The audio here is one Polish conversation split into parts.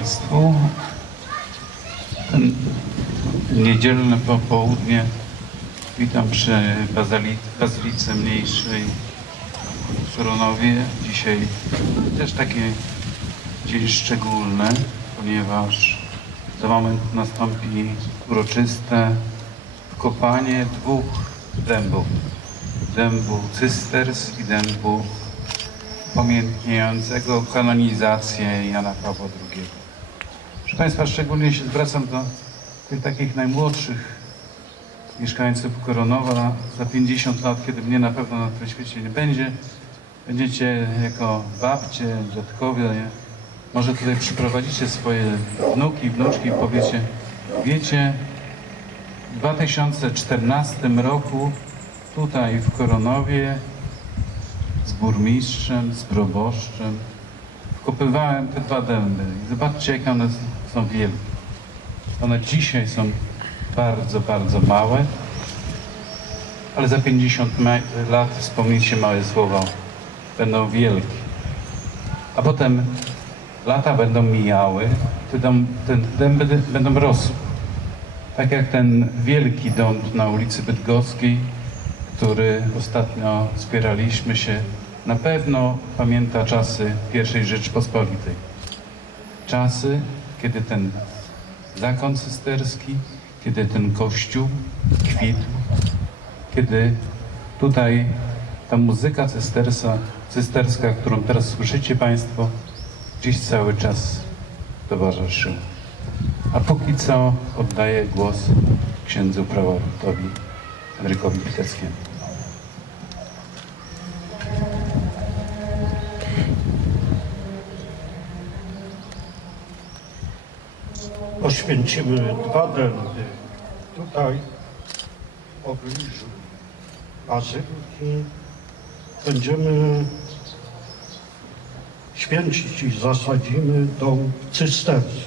Państwu. Ten niedzielne popołudnie witam przy Bazylice Mniejszej w Soronowie. Dzisiaj też taki dzień szczególny, ponieważ za moment nastąpi uroczyste wkopanie dwóch dębów. Dębu Cysters i dębu pamiętniającego kanonizację Jana Pawła II. Proszę Państwa, szczególnie się zwracam do tych takich najmłodszych mieszkańców Koronowa. Za 50 lat, kiedy mnie na pewno na tym świecie nie będzie, będziecie jako babcie, dziadkowie, może tutaj przyprowadzicie swoje wnuki, wnuczki i powiecie, wiecie, w 2014 roku tutaj w Koronowie z burmistrzem, z proboszczem. Wkopywałem te dwa dęby i zobaczcie, jakie one są wielkie. One dzisiaj są bardzo, bardzo małe, ale za 50 ma- lat, wspomnijcie małe słowa, będą wielkie. A potem lata będą mijały, te, te dęby będą rosły. Tak jak ten wielki dąb na ulicy Bydgoskiej, który ostatnio zbieraliśmy się, na pewno pamięta czasy I Rzeczpospolitej. Czasy, kiedy ten zakon cysterski, kiedy ten kościół kwitł, kiedy tutaj ta muzyka cystersa, cysterska, którą teraz słyszycie Państwo, dziś cały czas towarzyszył. A póki co oddaję głos księdzu prałatowi Henrykowi Piteckiemu. Poświęcimy dwa dęby tutaj w pobliżu bazyliki. Będziemy święcić i zasadzimy dom cystercy.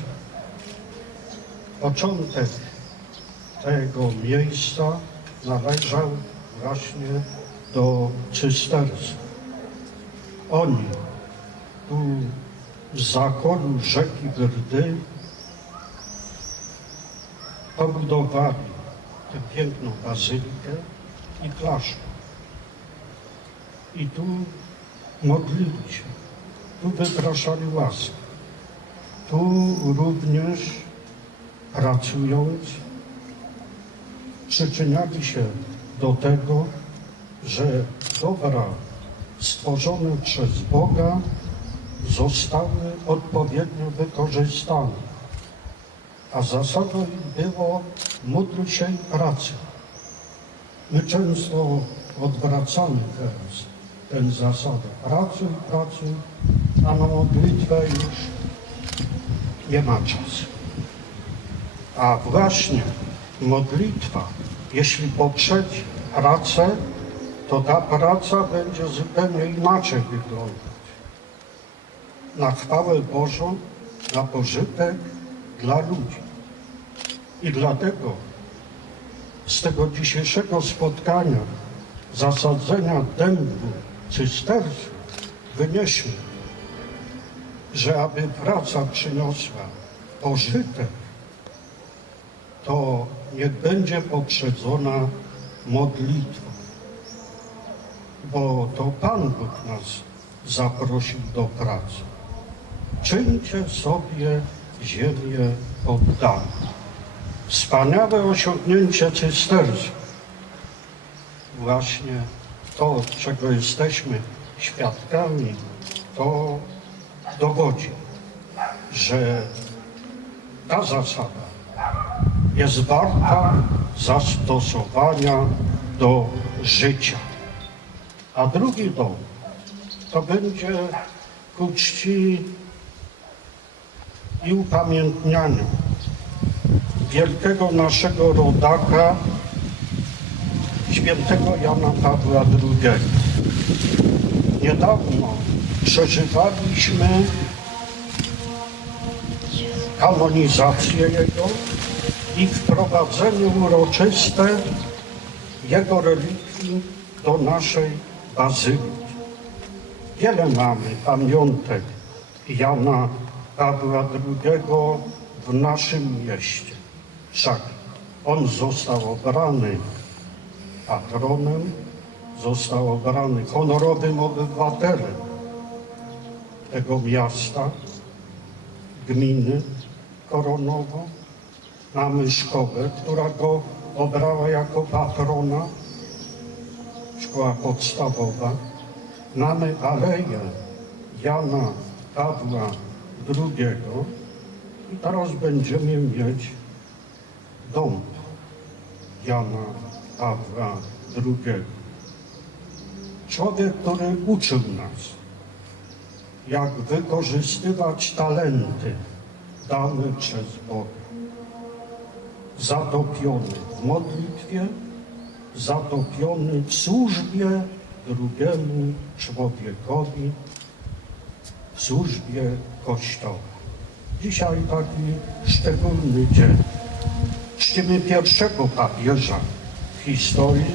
Początek tego miejsca należał właśnie do cystercy. Oni tu w zakolu rzeki Wyrdy pobudowali tę piękną bazylikę i klasztor. I tu modlili się, tu wypraszali łaskę. Tu również pracując przyczyniali się do tego, że dobra stworzone przez Boga zostały odpowiednio wykorzystane a zasadą było módl się pracy. My często odwracamy teraz tę zasadę. Pracuj, pracuj, a na modlitwę już nie ma czasu. A właśnie modlitwa, jeśli poprzedzi pracę, to ta praca będzie zupełnie inaczej wyglądać. Na chwałę Bożą, na pożytek dla ludzi. I dlatego z tego dzisiejszego spotkania, zasadzenia dębu cystersu, wynieśmy, że aby praca przyniosła pożytek, to niech będzie poprzedzona modlitwą, bo to Pan Bóg nas zaprosił do pracy. Czyńcie sobie ziemię poddaną. Wspaniałe osiągnięcie cystersu. Właśnie to, czego jesteśmy świadkami, to dowodzi, że ta zasada jest warta zastosowania do życia. A drugi dom to będzie ku czci i upamiętnianiu wielkiego naszego rodaka, świętego Jana Pawła II. Niedawno przeżywaliśmy kanonizację jego i wprowadzenie uroczyste jego relikwii do naszej bazyliki. Wiele mamy pamiątek Jana Pawła II w naszym mieście. Wszak on został obrany patronem, został obrany honorowym obywatelem tego miasta, gminy Koronowo. Mamy szkołę, która go obrała jako patrona, szkoła podstawowa. Mamy aleję Jana Pawła II i teraz będziemy mieć dom Jana Pawła II. Człowiek, który uczył nas, jak wykorzystywać talenty dane przez Boga. Zatopiony w modlitwie, zatopiony w służbie drugiemu człowiekowi, w służbie Kościoła. Dzisiaj taki szczególny dzień. Czcimy pierwszego papieża w historii,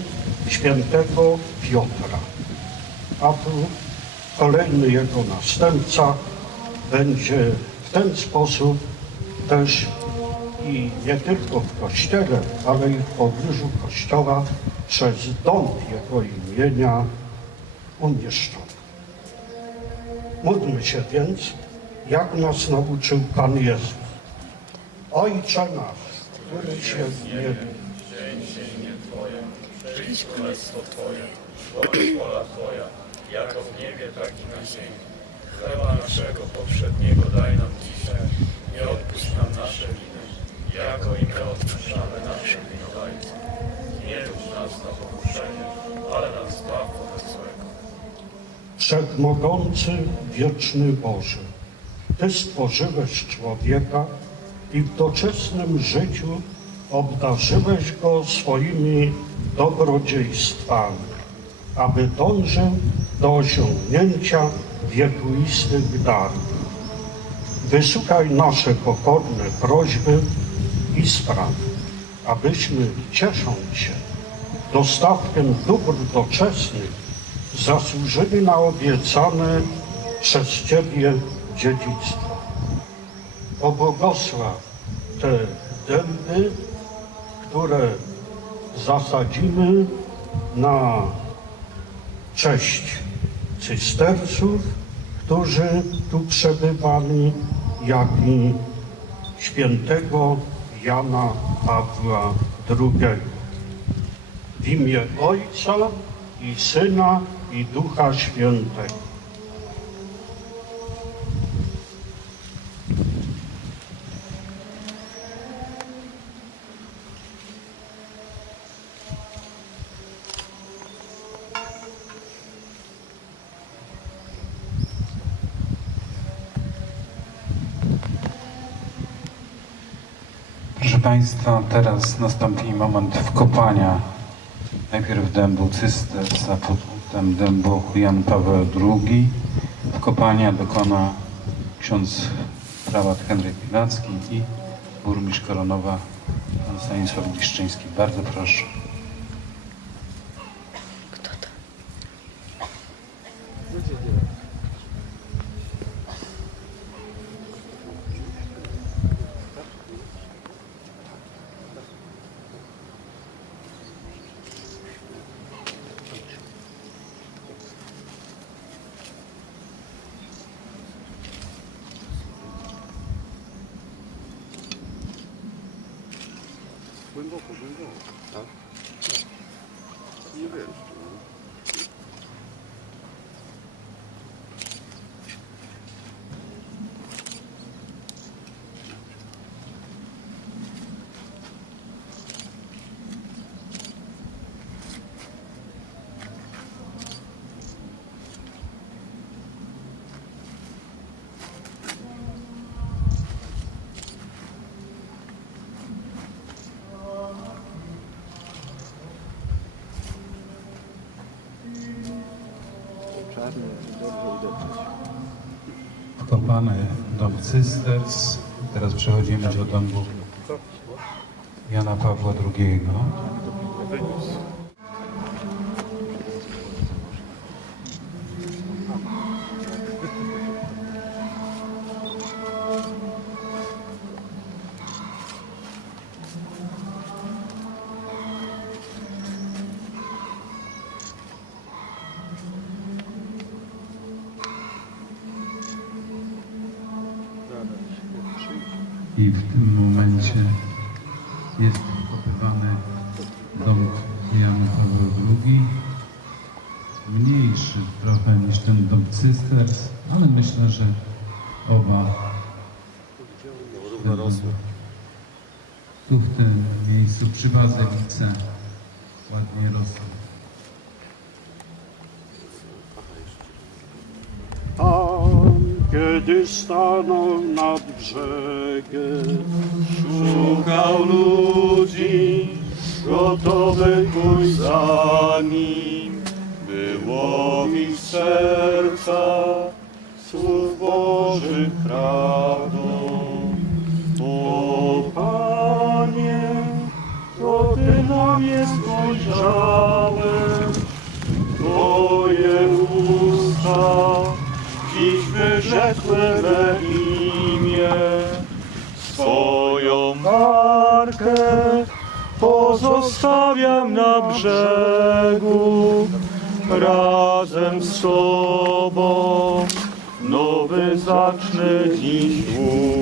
świętego Piotra. A tu kolejny jego następca będzie w ten sposób też i nie tylko w kościele, ale i w pobliżu kościoła przez dom jego imienia umieszczony. Módlmy się więc, jak nas nauczył Pan Jezus. Ojcze nasz, któryś jest w niebie, Przyjdź królestwo Twoje, bądź wola Twoja, jako w niebie, tak i na ziemi. Chleba naszego powszedniego daj nam dzisiaj, nie odpuść nam nasze winy, jako i my odpuszczamy naszym winowajcom. Nie wódź nas na pokuszenie, ale nas zbaw od złego. Wszechmogący, wieczny Boże, Ty stworzyłeś człowieka i w doczesnym życiu obdarzyłeś go swoimi dobrodziejstwami, aby dążył do osiągnięcia wiekuistych darów. Wysłuchaj nasze pokorne prośby i spraw, abyśmy, ciesząc się dostatkiem dóbr doczesnych, zasłużyli na obiecane przez Ciebie dziedzictwo. Pobłogosław te dęby, które zasadzimy na cześć cysterców, którzy tu przebywali, jak i świętego Jana Pawła II. W imię Ojca i Syna i Ducha Świętego. Proszę Państwa, teraz nastąpi moment wkopania najpierw dębu cysterc, a potem dębu Jan Paweł II. Wkopania dokona ksiądz prałat Henryk Pilacki i burmistrz Koronowa pan Stanisław Giszczyński. Bardzo proszę. Głęboko, głęboko. Tak? Nie wiesz. Czarny, dobrze uderzyć. Wkopany dom cysterc. Teraz przechodzimy do domu Jana Pawła II. I w tym momencie jest wykopywany dom Jana Pawła II. Mniejszy trochę niż ten dom Cysters, ale myślę, że oba tu w tym miejscu przy bazylice ładnie rosną. Kiedy stanął nad brzegiem, Szukał ludzi, gotowych pójść za nim, by łowić serca słów Bożych prawdą. O Panie, to Ty na mnie spojrzałeś, we imię. Swoją markę pozostawiam na brzegu razem z Tobą. Nowy zacznę dziś łuk.